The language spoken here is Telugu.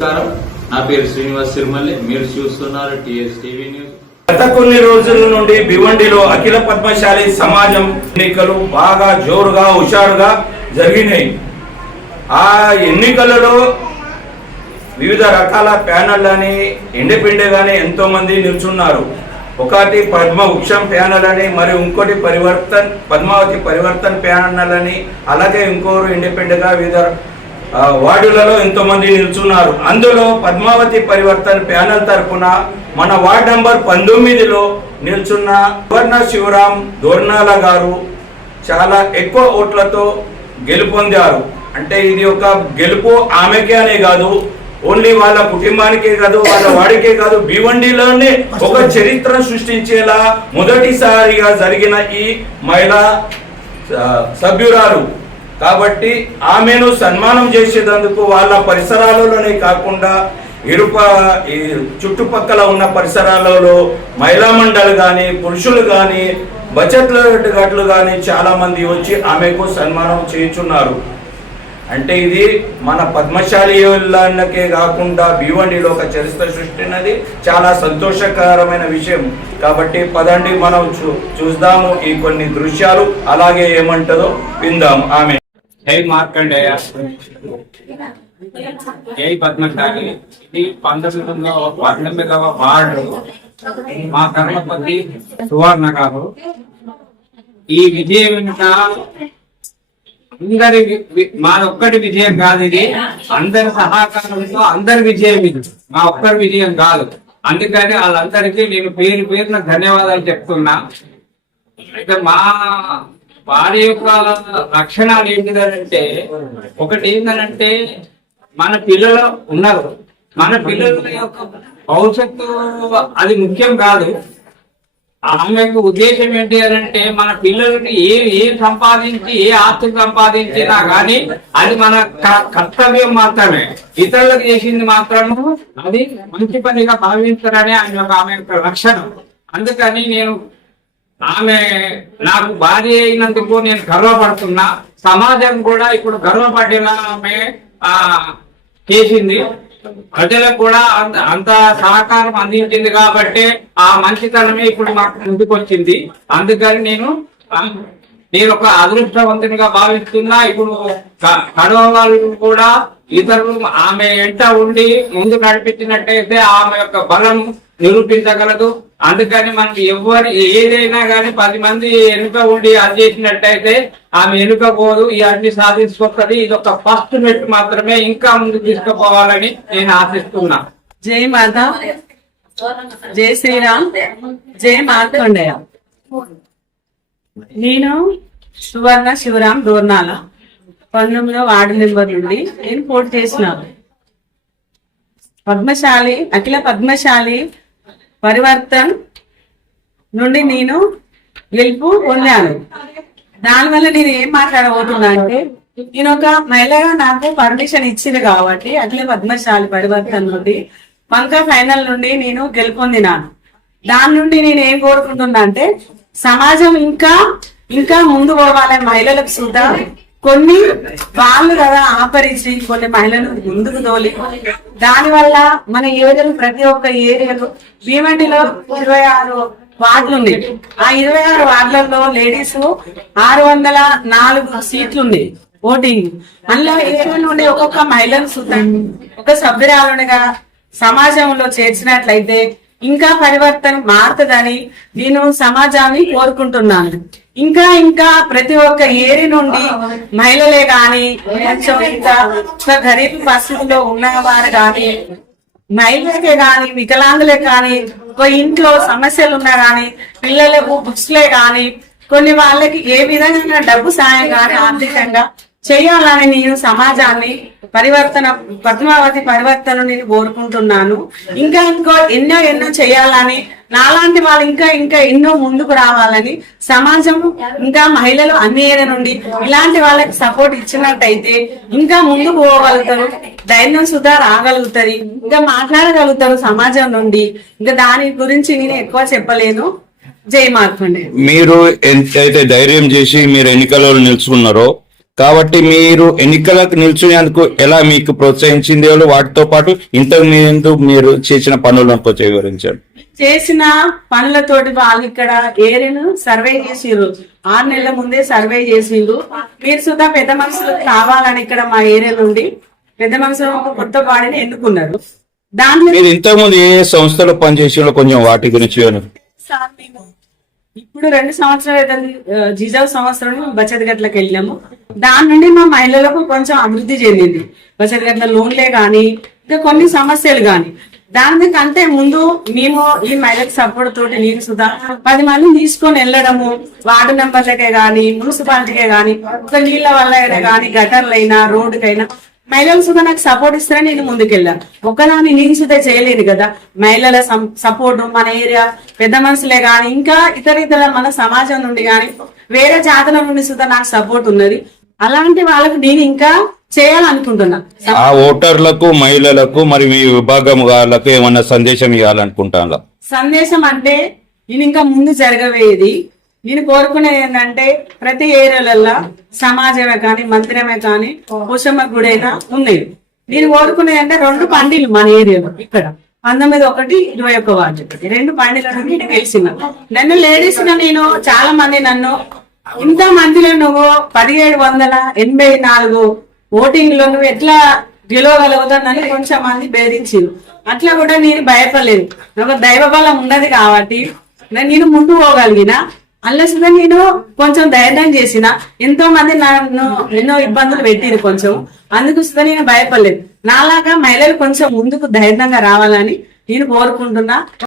నమస్కారం. నా పేరు శ్రీనివాస్ సిరిమల్లి. మీరు చూస్తున్నారు టిఎస్ టీవీ న్యూస్. గత కొన్ని రోజుల నుండి భివండిలో అఖిల పద్మశాలి సమాజం ఎన్నికలు బాగా జోరుగా హుషారుగా జరిగినాయి. ఆ ఎన్నికలలో వివిధ రకాల ప్యానెళ్ళని ఇండిపెండెంట్ గాని ఎంతో మంది నిల్చున్నారు. ఒకటి పద్మ వృక్షం ప్యానల్ అని మరి ఇంకోటి పరివర్తన్ పద్మావతి పరివర్తన్ ప్యానల్ అని అలాగే ఇంకోరు ఇండిపెండెంట్గా వివిధ వార్డులలో ఎంతోమంది నిల్చున్నారు. అందులో పద్మావతి పరివర్తన ప్యానల్ తరపున మన వార్డ్ నంబర్ పంతొమ్మిదిలో నిల్చున్న సువర్ణ శివరాం దోర్నాల గారు చాలా ఎక్కువ ఓట్లతో గెలుపొందారు. అంటే ఇది ఒక గెలుపు ఆమెకే అనే కాదు ఓన్లీ వాళ్ళ కుటుంబానికే కాదు వాళ్ళ వాడికే కాదు భివండిలోనే ఒక చరిత్ర సృష్టించేలా మొదటిసారిగా జరిగిన ఈ మహిళా సభ్యురాలు. కాబట్టి ఆమెను సన్మానం చేసేటందుకు వాళ్ళ పరిసరాలలోనే కాకుండా ఇరుప ఈ చుట్టుపక్కల ఉన్న పరిసరాలలో మహిళా మండలి కానీ పురుషులు కానీ బచట్ల గట్లు కానీ చాలామంది వచ్చి ఆమెకు సన్మానం చేయుచున్నారు. అంటే ఇది మన పద్మశాలికే కాకుండా భీవండిలో ఒక చరిత్ర సృష్టినది. చాలా సంతోషకరమైన విషయం. కాబట్టి పదండి మనం చూ చూద్దాము ఈ కొన్ని దృశ్యాలు. అలాగే ఏమంటదో విందాము ఆమె జై మార్కండేయ జై పద్మశాలి. ఇది పంతొమ్మిదిలో పంతొమ్మిదవ వార్డు. మా కర్మపతి సువర్ణ గారు. ఈ విజయం వెనుక అందరి మా ఒక్కటి విజయం కాదు ఇది. అందరి సహకారంతో అందరి విజయం ఇది. మా ఒక్కరి విజయం కాదు. అందుకని వాళ్ళందరికీ నేను పేరు పేరున ధన్యవాదాలు చెప్తున్నా. అయితే మా వారి యొక్క లక్షణాలు ఏంటిదంటే ఒకటి ఏంటంటే మన పిల్లలు ఉన్నారు. మన పిల్లల యొక్క భవిష్యత్తు అది ముఖ్యం కాదు. ఆమె యొక్క ఉద్దేశం ఏంటి అని అంటే మన పిల్లలకి ఏ ఏ సంపాదించి ఏ ఆస్తి సంపాదించినా కానీ అది మన కర్తవ్యం మాత్రమే. ఇతరులకు చేసింది మాత్రము అది మంచి పనిగా భావించారని ఆమె యొక్క ఆమె యొక్క లక్షణం. అందుకని నేను ఆమె నాకు భార్య అయినందుకు నేను గర్వపడుతున్నా. సమాజం కూడా ఇప్పుడు గర్వపడేలా ఆమె ఆ చేసింది. ప్రజలకు కూడా అంత అంత సహకారం అందించింది కాబట్టి ఆ మంచితనమే ఇప్పుడు మాకు ముందుకు వచ్చింది అందుకని నేను నేను ఒక అదృష్టవంతునిగా భావిస్తున్నా. ఇప్పుడు కడవ వాళ్ళు కూడా ఇతరులు ఆమె ఎంట ఉండి ముందు నడిపించినట్టయితే ఆమె యొక్క బలం నిరూపించగలదు. అందుకని మనకి ఎవరు ఏదైనా కానీ పది మంది వెనుక ఉండి అది చేసినట్టయితే ఆమె ఎన్నిక పోదు ఈ అన్ని సాధించుకొస్తుంది. ఇది ఒక ఫస్ట్ మెట్ మాత్రమే ఇంకా ముందుకు తీసుకుపోవాలని నేను ఆశిస్తున్నా. జై మాత. జై శ్రీరామ్. జై మార్కండేయ నేను సువర్ణ శివరామ్ దోర్నాల పంతొమ్మిదో వార్డు నెంబర్ నుండి నేను పోటీ చేసినాను. పద్మశాలి అఖిల పద్మశాలి పరివర్తన్ నుండి నేను గెలుపు పొందాను. దానివల్ల నేను ఏం మాట్లాడబోతున్నా అంటే నేను ఒక మహిళగా నాకు పర్మిషన్ ఇచ్చింది కాబట్టి అట్లే పద్మశాలి పరివర్తన నుండి పంక ఫైనల్ నుండి నేను గెలుపొందినాను దాని నుండి నేను ఏం కోరుకుంటున్నా అంటే సమాజం ఇంకా ఇంకా ముందు పోవాలి మహిళలకు సుధా కొన్ని వాళ్ళు కదా ఆపరించి కొన్ని మహిళలు ముందుకు తోలి. దాని వల్ల మన ఏరియాలు ప్రతి ఒక్క ఏరియాలో భీమండిలో ఇరవై ఆరు వార్డులు ఉన్నాయి. ఆ ఇరవై ఆరు వార్డులలో లేడీస్ ఆరు వందల నాలుగు సీట్లు ఉన్నాయి ఓటింగ్. అందులో ఏరియా నుండి ఒక్కొక్క మహిళను చూద్దాం. ఒక సభ్యురాలుగా సమాజంలో చేర్చినట్లయితే ఇంకా పరివర్తన మారుతుందని నేను సమాజాన్ని కోరుకుంటున్నాను. ఇంకా ఇంకా ప్రతి ఒక్క ఏరి నుండి మహిళలే గాని కొంచెం ఇంకా గరీబ్ పరిస్థితిలో ఉన్నవారు గాని మహిళలకే గాని వికలాంగులే కానీ ఒక ఇంట్లో సమస్యలు ఉన్నా గాని పిల్లలకు బుక్స్లే గాని కొన్ని వాళ్ళకి ఏ విధంగా డబ్బు సాయం గాని ఆర్థికంగా చేయాలని నేను సమాజాన్ని పరివర్తన పద్మావతి పరివర్తన నేను కోరుకుంటున్నాను. ఇంకా ఇంకో ఎన్నో ఎన్నో చేయాలని నాలాంటి వాళ్ళు ఇంకా ఇంకా ఎన్నో ముందుకు రావాలని సమాజం ఇంకా మహిళలు అన్ని ఏరియా నుండి ఇలాంటి వాళ్ళకి సపోర్ట్ ఇచ్చినట్టయితే ఇంకా ముందుకు పోగలుగుతారు ధైర్యం సుధా రాగలుగుతారు ఇంకా మాట్లాడగలుగుతారు సమాజం నుండి. ఇంకా దాని గురించి నేను ఎక్కువ చెప్పలేను. జై మార్కండి. మీరు ఎంతైతే ధైర్యం చేసి మీరు ఎన్నికలలో నిలుచుకున్నారో కాబట్టి మీరు ఎన్నికలకు నిల్చునేందుకు ఎలా మీకు ప్రోత్సహించింది? వాటితో పాటు ఇంతకు ముందు మీరు చేసిన పనులను కొంచెం వివరించారు చేసిన పనులతోటి వాళ్ళు ఇక్కడ ఏరియాను సర్వే చేసిర్రు ఆరు నెలల ముందే సర్వే చేసిండ్రు మీరు సుధా పెద్ద మనుషులు కావాలని ఇక్కడ మా ఏరియా నుండి పెద్ద మనుషులు ఒక కొత్త బాడీని ఎన్నుకున్నారు దాంట్లో మీరు ఇంతకు ముందు ఏ సంస్థలో పనిచేసినో కొంచెం వాటి గురించి. సార్ మేము ఇప్పుడు రెండు సంవత్సరాలు అవుతుంది. ఆ, సంవత్సరం బచత్ గట్లకు వెళ్ళాము దాని నుండి మా మహిళలకు కొంచెం అభివృద్ధి చెందింది. బచత్ గట్ల లోన్లే కానీ ఇంకా కొన్ని సమస్యలు కాని దాని కంటే ముందు మేము ఈ మహిళకు సపోర్ట్ తోటి నేను సుధా పది మంది తీసుకొని వెళ్ళడము. వార్డు నెంబర్లకే గాని మున్సిపాలిటీకే గాని ఒక నీళ్ళ వల్ల కానీ గటర్లైనా రోడ్డుకైనా మహిళలు సుధా నాకు సపోర్ట్ ఇస్తారని నేను ముందుకెళ్ళాను ఒకదాన్ని నేను సుధా చేయలేను కదా. మహిళల సపోర్ట్ మన ఏరియా పెద్ద మనుషులే గాని ఇంకా ఇతర ఇతర మన సమాజం నుండి గాని వేరే జాతుల నుండి సుధా నాకు సపోర్ట్ ఉన్నది. అలాంటి వాళ్ళకు నేను ఇంకా చేయాలనుకుంటున్నా. ఆ ఓటర్లకు మహిళలకు మరి మీ విభాగం వాళ్ళకు ఏమన్నా సందేశం ఇవ్వాలనుకుంటాను సందేశం అంటే నేను ఇంకా ముందు జరగవేది నేను కోరుకునేది ఏంటంటే ప్రతి ఏరియాలలో సమాజమే కానీ మందిరమే కానీ కుషమ్మ గుడైనా ఉన్నాయి నేను కోరుకునేది అంటే రెండు పండిలు మన ఏరియాలో ఇక్కడ. పంతొమ్మిది ఒకటి ఇరవై ఒక్క వార్డు రెండు పండిలను నేను గెలిచిన నన్ను లేడీస్ నేను చాలా మంది నన్ను ఇంత మందిలో నువ్వు పదిహేడు వందల ఎనభై నాలుగు ఓటింగ్లో నువ్వు ఎట్లా గెలవగలుగుతానని కొంచెం మంది బెదిరించారు అట్లా కూడా నేను భయపడలేదు. నాకు దైవ బలం ఉన్నది కాబట్టి నేను ముందు పోగలిగిన అన్లెస్ నేను కొంచెం ధైర్యం చేసిన ఎంతో మంది నన్ను ఎన్నో ఇబ్బందులు పెట్టిరు కొంచెం. అందుకు సుధా నేను భయపడలేదు. నాలాగా మహిళలు కొంచెం ముందుకు ధైర్యంగా రావాలని నేను కోరుకుంటున్నా.